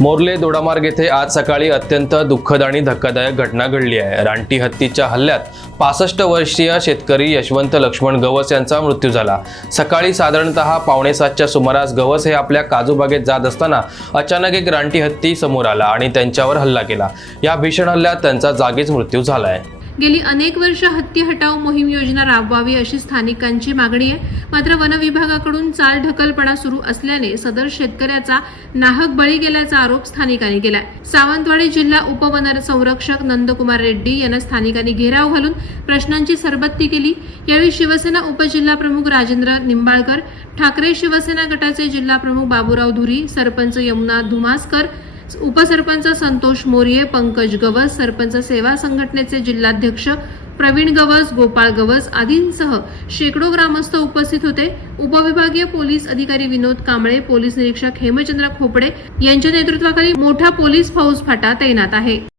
Morley Dodamarg येथे आज सकाळी अत्यंत दुःखद आणि धक्कादायक घटना घडली आहे. रानटी हत्तीच्या हल्ल्यात पासष्ट वर्षीय शेतकरी यशवंत लक्ष्मण गवस यांचा मृत्यू झाला. सकाळी साधारणतः पावणे सातच्या सुमारास गवस हे आपल्या काजूबागेत जात असताना अचानक एक रानटी हत्ती समोर आला आणि त्यांच्यावर हल्ला केला. या भीषण हल्ल्यात त्यांचा जागीच मृत्यू झाला आहे गेली अनेक वर्ष हत्ती हटाव मोहीम योजना राबवावी अशी स्थानिकांची मागणी आहे. मात्र वन विभागाकडून चाल ढकलपणा सुरू असल्याने सदर शेतकऱ्याचा नाहक बळी गेल्याचा आरोप स्थानिकांनी केलाय. सावंतवाडी जिल्हा उपवन संरक्षक नंदकुमार रेड्डी यांना स्थानिकांनी घेराव घालून प्रश्नांची सरबत्ती केली. यावेळी शिवसेना उपजिल्हा प्रमुख राजेंद्र निंबाळकर ठाकरे शिवसेना गटाचे जिल्हा प्रमुख बाबूराव धुरी सरपंच यमुना धुमासकर उपसरपंच संतोष मोरिये पंकज गवस सरपंच सेवा संघटनेचे जिल्हाध्यक्ष प्रवीण गवस गोपाळ गवस आदींसह शेकडो ग्रामस्थ उपस्थित होते. उपविभागीय पोलीस अधिकारी विनोद कांबळे पोलीस निरीक्षक हेमचंद्र खोपडे यांच्या नेतृत्वाखाली मोठा पोलीस फौज फाटा तैनात आहे.